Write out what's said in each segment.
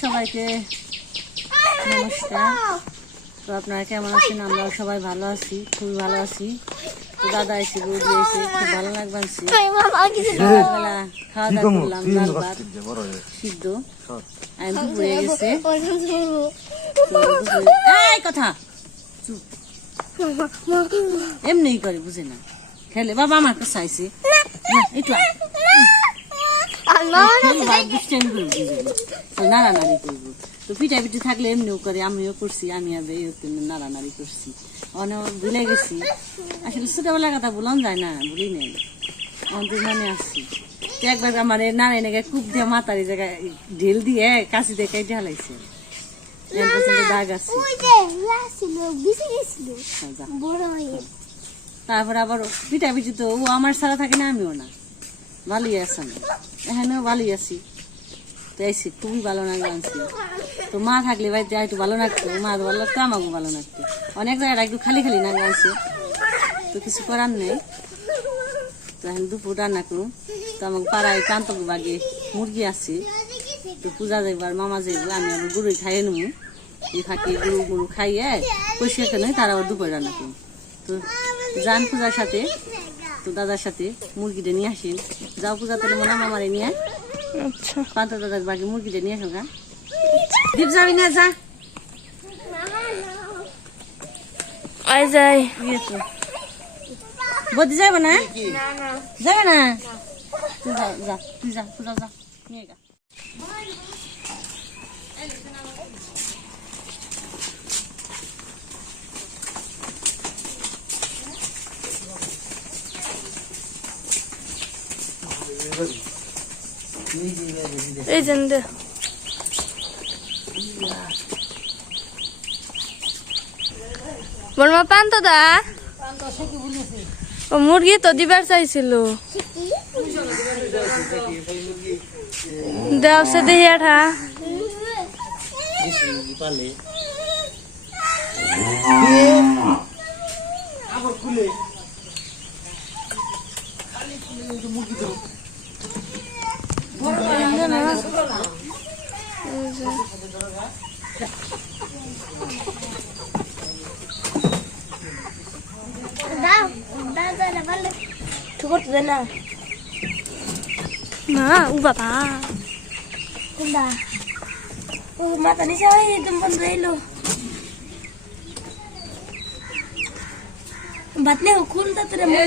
সবাইকে নমস্কার। তো আপনারা কেমন আছেন? আমরাও সবাই ভালো আছি খুবই ভালো আছি। দাদা এসে বৌদি এসে খুব ভালো সকালবেলা খাওয়া দাওয়া করলাম ডাল ভাত সিদ্ধ। আমি দুপুরে গেছে। কথা চুপ। এমনি করে বুঝে না। খেলে বাবা আমার কাছে আইসে না, একটু আয়। খেলবা, দুষ্টামি করব বুঝে না। তো নাড়ানাড়ি করব। তো পিঠা পিঠি থাকলে এমনিও করে আমিও করছি আমি আবে নাড়ানাড়ি করছি। অনেক ভুলে গেছি। আসলে ছোটবেলার কথা বললাম যায় না বলি নেই। অন্তর মনে আসছি একবার আমার কূপ দিয়ে মাথার জায়গায় ঢেল দিয়ে কাশি দিয়ে কেটে হালাইছে দাগ আছে। হ্যাঁ, তারপর আবার পিঠা পিঠি তো ও আমার ছাড়া থাকে না আমিও না। ভালোই আছে আমি এখানেও ভালোই আছি। তো এসে খুবই ভালো লাগে আনছি। তো মা থাকলে বাড়িতে একটু ভালো লাগতো। মা ভালো লাগতো আমাকেও ভালো লাগতো। অনেক জায়গায় একটু খালি খালি না আনছে। তো কিছু করার নেই। তো এখন দুপুর রান্না করুন। তো আমাকে পাড়ায় কান্তক বাগে মুরগি আছে। তো পূজা যাইব আর মামা যাইব, আমি আবার গরুই খাইয়ে নেব। এই ফাঁকি গরু গরু খাইয়ে করে নেই তারা আবার দুপুরে রান্না করুন। তো যান পূজার সাথে। তো দাদার সাথে মুরগিটা নিয়ে আসেন। যাও পূজা তাহলে মনে মামারে নিয়ে আচ্ছা। পান্তা দাদার বাকি মুরগিটা নিয়ে আসো গা। দীপ যাবি না যা। আই যাই। বদি যাবে না? যাবে না? তুই যা যা তুই যা পূজা যা। নিয়ে গা। এই যেন দে বর্মা পান তো দা? ও মুরগি তো দিবার চাইছিল। দেও, সে দেখি আঠা। ঠুকর তো দে না না উ বাবা। ও মাথা তোরে মনে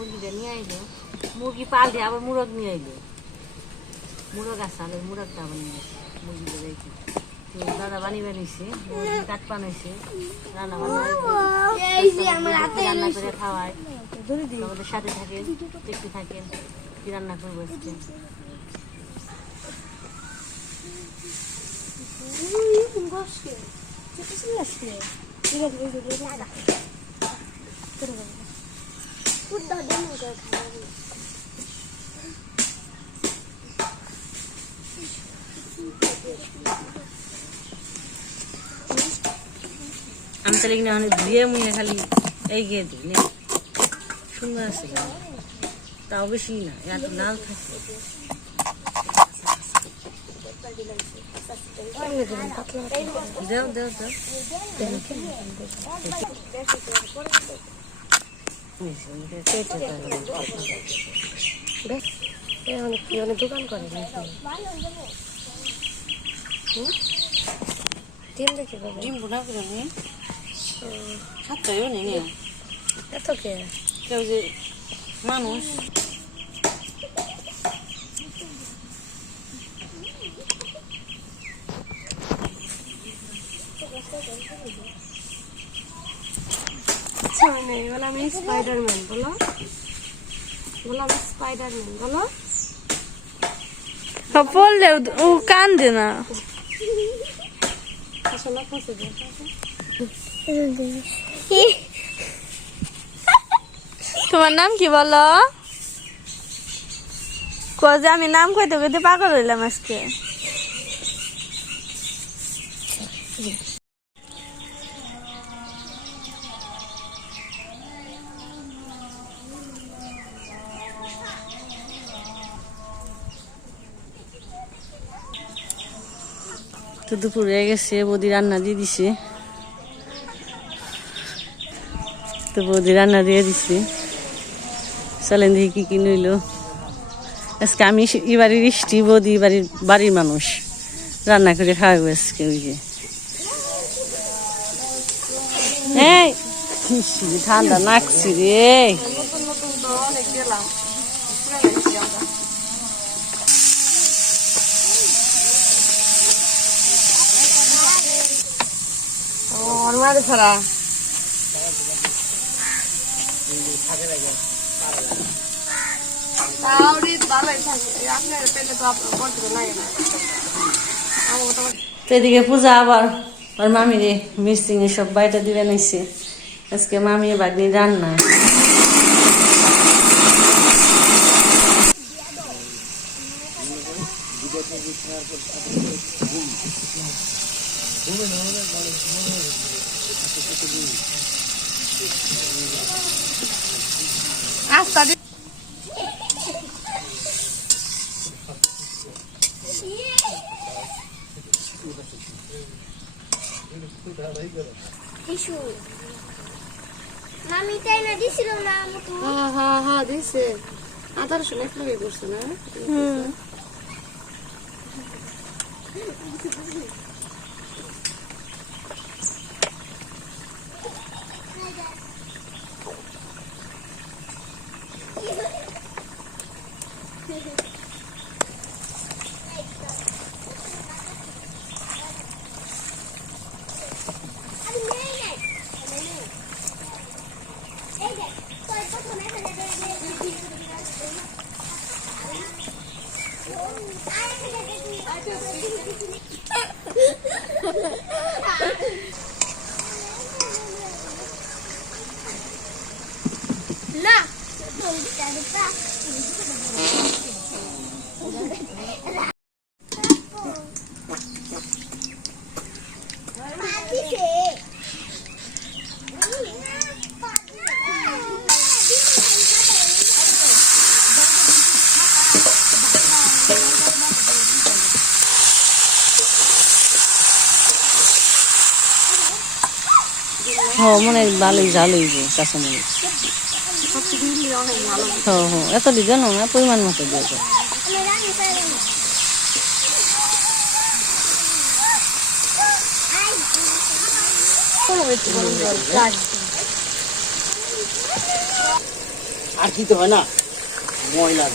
মুরগিটা নিয়ে আইলো মুরগি পাল্টে আবার মুরগ নিয়ে আইলো। মুরগ ওই মুরগটা আবার নিয়ে আসে মুরগিটা রেখে তো দাদা বানি বানিয়েছে মুরগি কাট বানাইছে রান্না বান্না রান্না করে খাওয়ায়। আমাদের সাথে থাকেন দেখতে থাকেন কি রান্না করব আজকে। আমি তাহলে কিনা অনেক ধুয়ে মুয়ে খালি এই গিয়ে দিই নে। সুন্দর আছে। তাও বেশি না এত লাল থাকে দেও দেও দেও দোকান করে ডিম দেখি ডিম বোনা করে নি সাতটায়ও নেই এত কে কেউ যে মানুষ নেই বলে আমি স্পাইডারম্যান বলো। বলো আমি স্পাইডারম্যান বলো। বললে ও কান্দে না। আসলে তোমার নাম কি বলো? কয়ে আমি নাম কইতে কইতে পাগল হইলাম আজকে। তো দুপুরে গেছে, বৌদি রান্না দিয়ে দিছে। তো বৌদি রান্না দিয়ে দিছে। চলেন দেখি কি কি নইল আজকে আমি ই বাড়ির ইষ্টি বৌদি বাড়ির বাড়ির মানুষ। রান্না করে খাওয়াবো আজকে ওই যে। এই ঠান্ডা নাকছি রে। মারে ছাড়া। এদিকে পূজা আবার আর মামি রে মিসিং এ সব বাইটা দিবে নাইছে। আজকে মামি বাগনি রান্না। আস্তা মামি তাই না দিছিল না আমাকে হ্যাঁ হ্যাঁ হ্যাঁ দিছে আদার শুনে ফ্লাই করছে না আমি নেই নাই এই দেখ তোর প্রথমে ফেলে দে না হ মনে হয় ভালোই জাল হইব কাঁচামরিচ হ হ এত দিবে না পরিমাণ মতো দিয়ে আর কি তো হয় না? ময়লা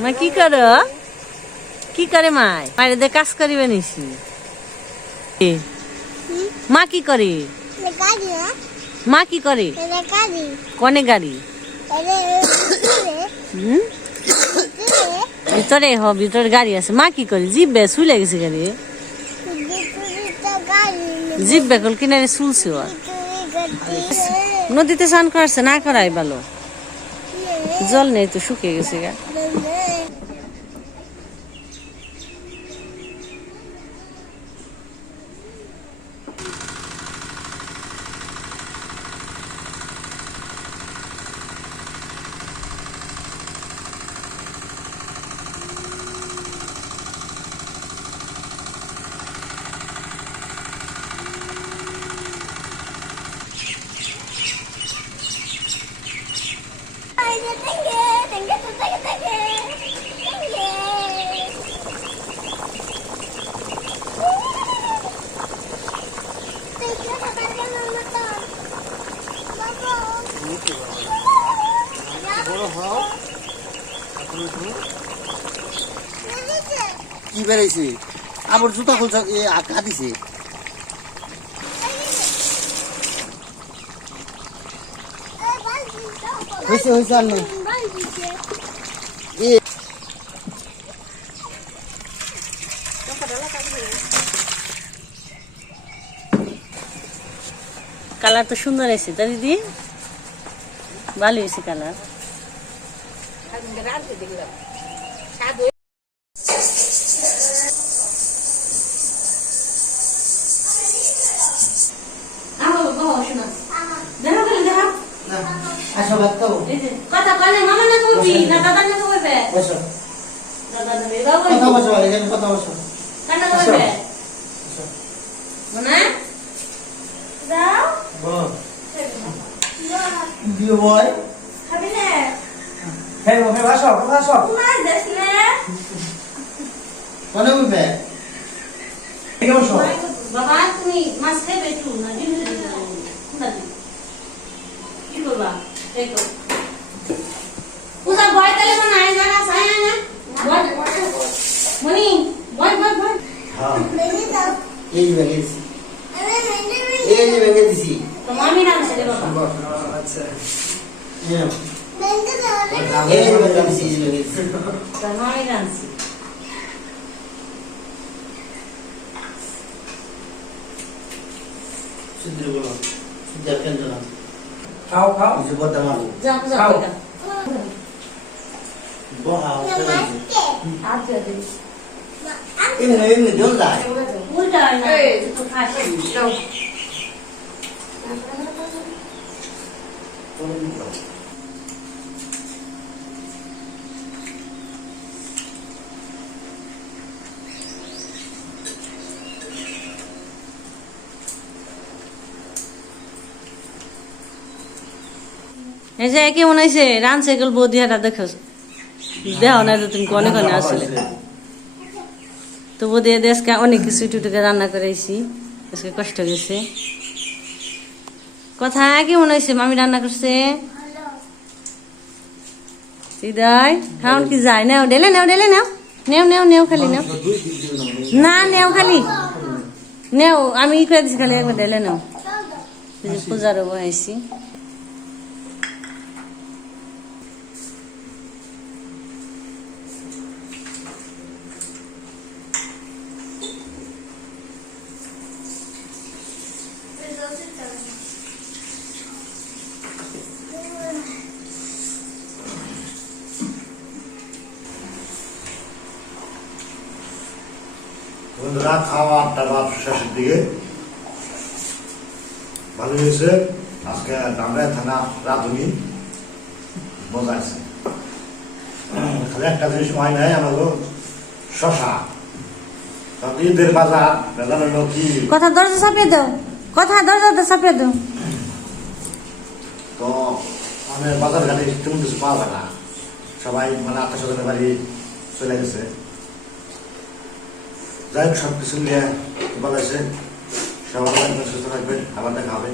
মা কি করে? কি করে মাই? মায়ের দিয়ে কাজ করিবে নিছি। এ, মা কি করে? মা কি করে? কনে গাড়ি? ভিতরে। হ ভিতরে গাড়ি আছে। মা কি করে? জিব্বে শুলে গেছে গাড়ি। জিব্বে কল কিনারে শুলছে নদীতে স্নান করছে না করাই ভালো। জল নেই তো শুকিয়ে গেছে গা। বেড়াইছে। আবার জুতা খুলছে এ আঁকা দিছে হয়েছে হয়েছে আর নেই। কালার তো সুন্দর হয়েছে তা দিদি? ভালো হয়েছে কালার। আসো ভাত খাব কথা বলে মামা না তুমি না দাদা না তুমি বসো। দাদা দেবে বাবু কথা বসো এখানে কথা বসো। কান্না করবে মনে? দাও। দিয়ে বয় খাবি না? আসো আসো। তোমার দেশ না? কোনে উঠবে বসো। বাবা তুমি মাছ খাইবে না করবা দেখো পূজা বয় তাহলে মানে আয় জানা সাই না বয় মনি বয় বয় বয় হ্যাঁ এই যে ভেঙে দিছি এই যে ভেঙে দিছি তো মামি নাম ছেলে বাবা এই যে ভেঙে দিছি এই যে ভেঙে দিছি তো মামি রানছি শুদ্ধ বলো শুদ্ধ কেন না খাও খাও কিছু বলতে মারবো যাও পূজা খাও। করে বহাও আচ্ছা দিদি এমনি এমনি জল যায় উল্টা হয় এই যে কেমন হয়েছে রান সাইকেল বৌদিহাটা দেখো। দেও না তো তুমি কনে কনে আসলে। তো বৌদিয়া দেশকে অনেক কিছু টুটুকে রান্না করেছি আজকে কষ্ট গেছে কথা কেমন হয়েছে মামি রান্না করছে? হৃদয় খাওন কি যায়? নাও ডেলে নাও ডেলে নাও। নেও নেও নেও, খালি নাও। না, নেও খালি। নেও, আমি ই করে দিছি খালি, একবার ডেলে নাও। পূজারও বহাইছি বন্ধুরা খাওয়া আটটা শেষের দিকে। ভালো হয়েছে। আজকে দামরাই থানা রাঁধুনি মজা আছে। খালি একটা জিনিস হয় নাই আমাদের শশা। ঈদের বাজার বেদান হলো কি? কথা দরজা চাপিয়ে দাও। কথা দরজাটা চাপিয়ে দাও। তো মানে বাজার ঘাটে তেমন কিছু পাওয়া যায় না। সবাই মানে আত্মীয় স্বজনের বাড়ি চলে গেছে। যাই হোক সব কিছু নিয়ে বলেছে সবাই থাকবেন, সুস্থ থাকবেন আবার দেখা হবে।